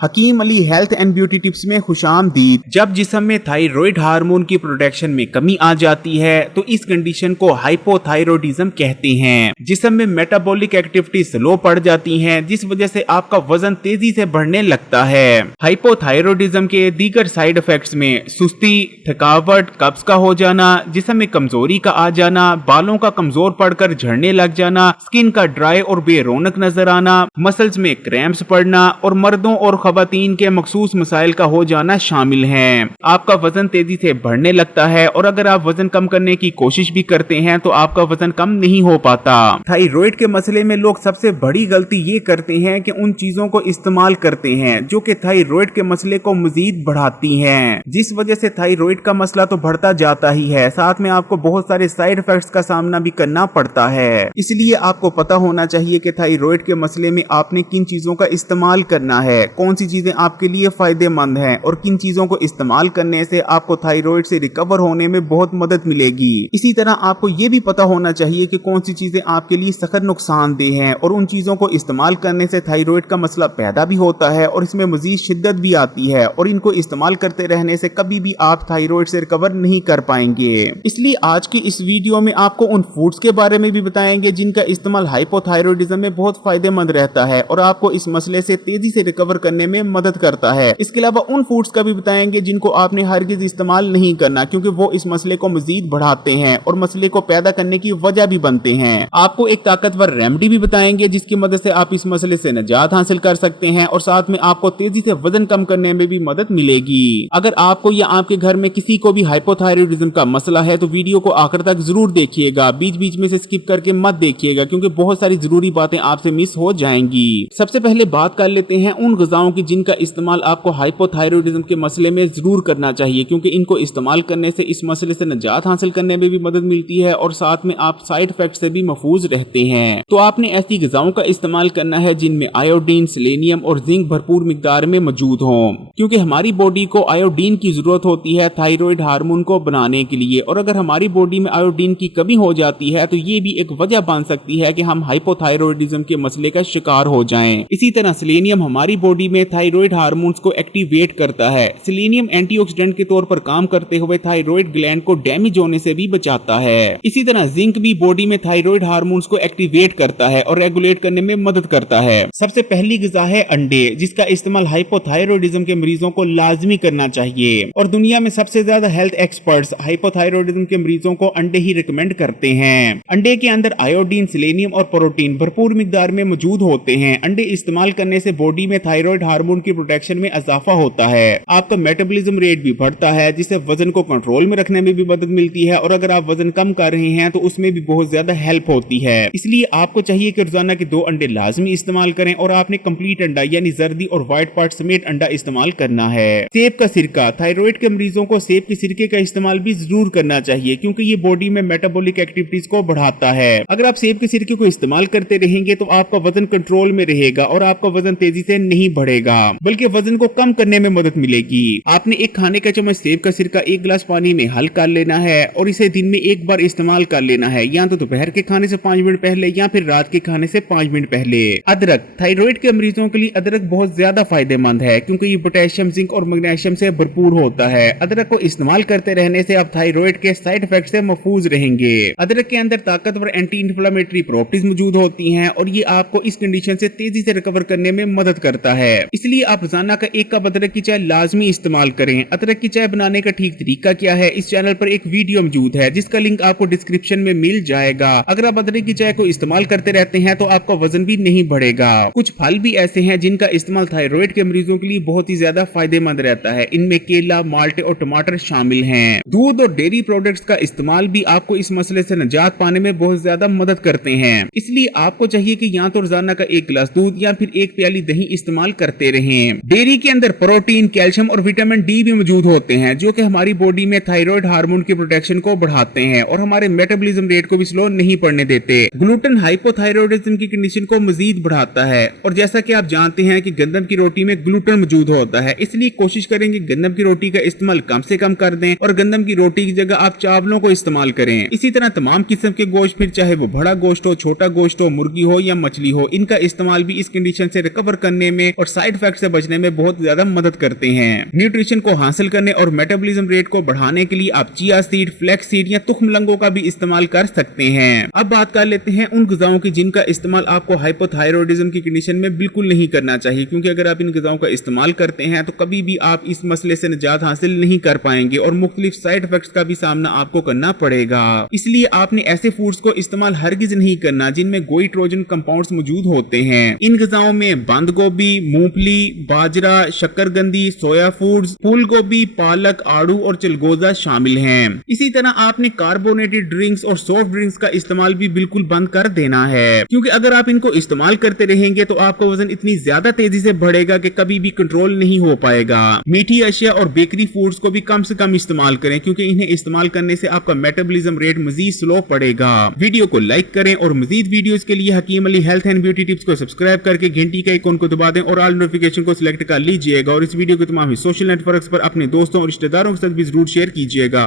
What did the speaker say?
Hakim Ali health and beauty tips में खुशामदीद। जब जिस्म में थायराइड हार्मोन की प्रोडक्शन में कमी आ जाती है तो इस कंडीशन को हाइपोथायराइडिज्म कहते हैं। जिस्म में मेटाबॉलिक एक्टिविटी स्लो पड़ जाती है जिस वजह से आपका वजन तेजी से बढ़ने लगता है। हाइपोथायराइडिज्म के दीगर साइड इफेक्ट्स में सुस्ती, थकावट, कब्ज का हो जाना, जिस्म में कमजोरी का आ जाना, बालों का कमजोर पड़कर झड़ने लग जाना, स्किन का ड्राई और बेरौनक नजर आना, मसल्स में क्रैम्प्स पड़ना और मर्दों और खवातीन के मखसूस मसाइल का हो जाना शामिल हैं। आपका वजन तेजी से बढ़ने लगता है और अगर आप वजन कम करने की कोशिश भी करते हैं तो आपका वजन कम नहीं हो पाता। थायराइड के मसले में लोग सबसे बड़ी गलती ये करते हैं कि उन चीजों को इस्तेमाल करते हैं जो कि थायराइड के मसले को मजीद बढ़ाती हैं, जिस वजह से थायराइड का मसला तो बढ़ता जाता ही है, साथ में आपको बहुत सारे साइड इफेक्ट्स का सामना भी करना पड़ता है। इसलिए आपको पता होना चाहिए कि थायराइड के मसले में आपने किन चीजों का इस्तेमाल करना है, कौन सी चीजें आपके लिए फायदेमंद हैं और किन चीजों को इस्तेमाल करने से आपको थायराइड से रिकवर होने में बहुत मदद मिलेगी। इसी तरह आपको ये भी पता होना चाहिए कि कौन सी चीजें आपके लिए सख्त नुकसानदेह हैं और उन चीजों को इस्तेमाल करने से थायराइड का मसला पैदा भी होता है और इसमें मजीद शिद्दत भी आती है और इनको इस्तेमाल करते रहने से कभी भी आप थायराइड से रिकवर नहीं कर पाएंगे। इसलिए आज की इस वीडियो में आपको उन फूड्स के बारे में भी बताएंगे जिनका इस्तेमाल हाइपोथायराइडिज्म में बहुत फायदेमंद रहता है और आपको इस मसले से तेजी से रिकवर करने में मदद करता है। इसके अलावा उन फूड्स का भी बताएंगे जिनको आपने हरगिज इस्तेमाल नहीं करना क्योंकि वो इस मसले को मजीद बढ़ाते हैं और मसले को पैदा करने की वजह भी बनते हैं। आपको एक ताकतवर रेमेडी भी बताएंगे जिसकी मदद से आप इस मसले से निजात हासिल कर सकते हैं और साथ में आपको तेजी से वजन कम करने में भी मदद मिलेगी। अगर आपको या आपके घर में किसी को भी हाइपोथायराइडिज्म का मसला है तो वीडियो को आखिर तक जरूर देखिएगा, बीच बीच में से स्किप करके मत देखिएगा क्योंकि बहुत सारी जरूरी बातें आपसे मिस हो जाएंगी। सबसे पहले बात कर लेते हैं उन ग़िज़ाओं की जिनका इस्तेमाल आपको हाइपोथायराइडिज्म के मसले में जरूर करना चाहिए क्योंकि इनको इस्तेमाल करने से इस मसले से निजात हासिल करने में भी मदद मिलती है और साथ में आप साइड इफेक्ट से भी महफूज रहते हैं। तो आपने ऐसी ग़िज़ाओं का इस्तेमाल करना है जिनमें आयोडीन, सेलेनियम और जिंक भरपूर मिकदार में मौजूद हों क्योंकि हमारी बॉडी को आयोडीन की जरूरत होती है थायराइड हार्मोन को बनाने के लिए और अगर हमारी बॉडी में आयोडीन की कमी हो जाती है तो ये भी एक वजह बन सकती है कि हम हाइपोथायराइडिज्म के मसले का शिकार हो जाएं। इसी तरह सेलेनियम हमारी बॉडी में थायराइड हार्मोन्स को एक्टिवेट करता है। सेलेनियम एंटीऑक्सीडेंट के तौर पर काम करते हुए थायराइड ग्लैंड को डैमेज होने से भी बचाता है। इसी तरह जिंक भी बॉडी में थायराइड हार्मोन्स को एक्टिवेट करता है और रेगुलेट करने में मदद करता है। सबसे पहली ग़िज़ा है अंडे, जिसका इस्तेमाल हाइपोथायराइडिज्म के मरीजों को लाजमी करना चाहिए और दुनिया में सबसे ज्यादा हेल्थ एक्सपर्ट्स हाइपोथायराइडिज्म के मरीजों को अंडे ही रिकमेंड करते हैं। अंडे के अंदर आयोडीन, सेलेनियम और प्रोटीन भरपूर मिकदार में मौजूद होते हैं। अंडे इस्तेमाल करने से बॉडी में थायराइड हार्मोन की प्रोडक्शन में इजाफा होता है, आपका मेटाबॉलिज्म रेट भी बढ़ता है जिससे वजन को कंट्रोल में रखने में भी मदद मिलती है और अगर आप वजन कम कर रहे हैं तो उसमें भी बहुत ज्यादा हेल्प होती है। इसलिए आपको चाहिए कि रोजाना के 2 अंडे लाजमी इस्तेमाल करें और आपने कंप्लीट अंडा यानी जर्दी और व्हाइट पार्ट समेत अंडा इस्तेमाल करना है। सेब का सिरका, थायराइड के मरीजों को सेब के सिरके का इस्तेमाल भी जरूर करना चाहिए क्योंकि ये बॉडी में मेटाबॉलिक एक्टिविटीज को बढ़ाता है। अगर आप सेब के सिरके को इस्तेमाल करते रहेंगे तो आपका वजन कंट्रोल में रहेगा और आपका वजन तेजी से नहीं बढ़ेगा बल्कि वजन को कम करने में मदद मिलेगी। आपने एक खाने का चम्मच सेब का सिरका 1 गिलास पानी में हल कर लेना है और इसे दिन में 1 बार इस्तेमाल कर लेना है, या तो दोपहर के खाने से 5 मिनट पहले या फिर रात के खाने से 5 मिनट पहले। अदरक, थायराइड के मरीजों के लिए अदरक बहुत ज्यादा फायदेमंद है क्योंकि ये पोटेशियम, जिंक और मैग्नीशियम से भरपूर होता है। अदरक को इस्तेमाल करते रहने से आप थायराइड के साइड इफेक्ट से महफूज रहेंगे। अदरक के अंदर ताकतवर एंटी इंफ्लेमेटरी प्रॉपर्टीज मौजूद होती हैं और ये आपको इस कंडीशन से तेजी से रिकवर करने में मदद करता है। इसलिए आप रोजाना का 1 कप अदरक की चाय लाजमी इस्तेमाल करें। अदरक की चाय बनाने का ठीक तरीका क्या है, इस चैनल पर एक वीडियो मौजूद है जिसका लिंक आपको डिस्क्रिप्शन में मिल जाएगा। अगर आप अदरक की चाय को इस्तेमाल करते रहते हैं तो आपका वजन भी नहीं बढ़ेगा। कुछ फल भी ऐसे हैं जिनका इस्तेमाल थायराइड के मरीजों के लिए बहुत ही ज्यादा फायदेमंद रहता है। इनमें केला, माल्टे और टमाटर शामिल हैं। दूध और डेयरी प्रोडक्ट्स का इस्तेमाल भी आपको इस मसले से निजात पाने में बहुत ज्यादा मदद करते हैं। इसलिए आपको चाहिए कि या तो रोजाना का 1 गिलास दूध या फिर 1 प्याली दही इस्तेमाल करते रहें। डेयरी के अंदर प्रोटीन, कैल्शियम और विटामिन डी भी मौजूद होते हैं जो कि हमारी बॉडी में थायराइड हार्मोन की प्रोडक्शन को बढ़ाते हैं और हमारे मेटाबॉलिज्म रेट को भी स्लो नहीं पड़ने देते। ग्लूटेन हाइपोथायराइडिज्म की कंडीशन को मजीद बढ़ाता है और जैसा कि आप जानते हैं कि गंदम की रोटी में ग्लूटेन मौजूद होता है, इसलिए कोशिश करें कि गंदम की रोटी का इस्तेमाल कम से कम कर दें और गंदम की रोटी की जगह आप चावलों को इस्तेमाल करें। इसी तरह तमाम किस्म के गोश्त, फिर चाहे वो बड़ा गोश्त हो, छोटा गोश्त हो, मुर्गी हो या मछली हो, इनका इस्तेमाल भी इस कंडीशन से रिकवर करने में और साइड साइड इफेक्ट से बचने में बहुत ज्यादा मदद करते हैं। न्यूट्रिशन को हासिल करने और मेटाबॉलिज्म रेट को बढ़ाने के लिए आप चिया सीड, फ्लैक्स सीड या तुख्म लंगों का भी इस्तेमाल कर सकते हैं। अब बात कर लेते हैं उन ग़िज़ाओं की जिनका इस्तेमाल आपको हाइपोथायरॉयडिज्म की कंडीशन में बिल्कुल नहीं करना चाहिए, क्योंकि अगर आप इन ग़िज़ाओं का इस्तेमाल करते हैं तो कभी भी आप इस मसले से निजात हासिल नहीं कर पाएंगे और मुख्तलिफ साइड इफेक्ट्स का भी सामना आपको करना पड़ेगा। इसलिए आपने ऐसे फूड्स को इस्तेमाल हरगिज नहीं करना जिनमें गोइट्रोजन कंपाउंड्स मौजूद होते हैं। इन ग़िज़ाओं में बंद गोभी, मूंगफली, बाजरा, शक्करकंदी, सोया फूड्स, फूल गोभी, पालक, आड़ू और चिलगोजा शामिल हैं। इसी तरह आपने कार्बोनेटेड ड्रिंक्स और सॉफ्ट ड्रिंक्स का इस्तेमाल भी बिल्कुल बंद कर देना है, क्योंकि अगर आप इनको इस्तेमाल करते रहेंगे तो आपका वजन इतनी ज्यादा तेजी से बढ़ेगा कि कभी भी कंट्रोल नहीं हो पाएगा। मीठी अशिया और बेकरी फूड्स को भी कम से कम इस्तेमाल करें, क्योंकि इन्हें इस्तेमाल करने से आपका मेटाबॉलिज्म रेट मजीद स्लो पड़ेगा। वीडियो को लाइक करें और मजीद वीडियोस के लिए Hakeem Ali health and beauty tips को सब्सक्राइब करके घंटी का आइकॉन को दबा दें और ऑल नोटिफिकेशन को सिलेक्ट कर लीजिएगा। और इस वीडियो को तमाम सोशल नेटवर्क्स पर अपने दोस्तों और रिश्तेदारों के साथ भी जरूर शेयर कीजिएगा।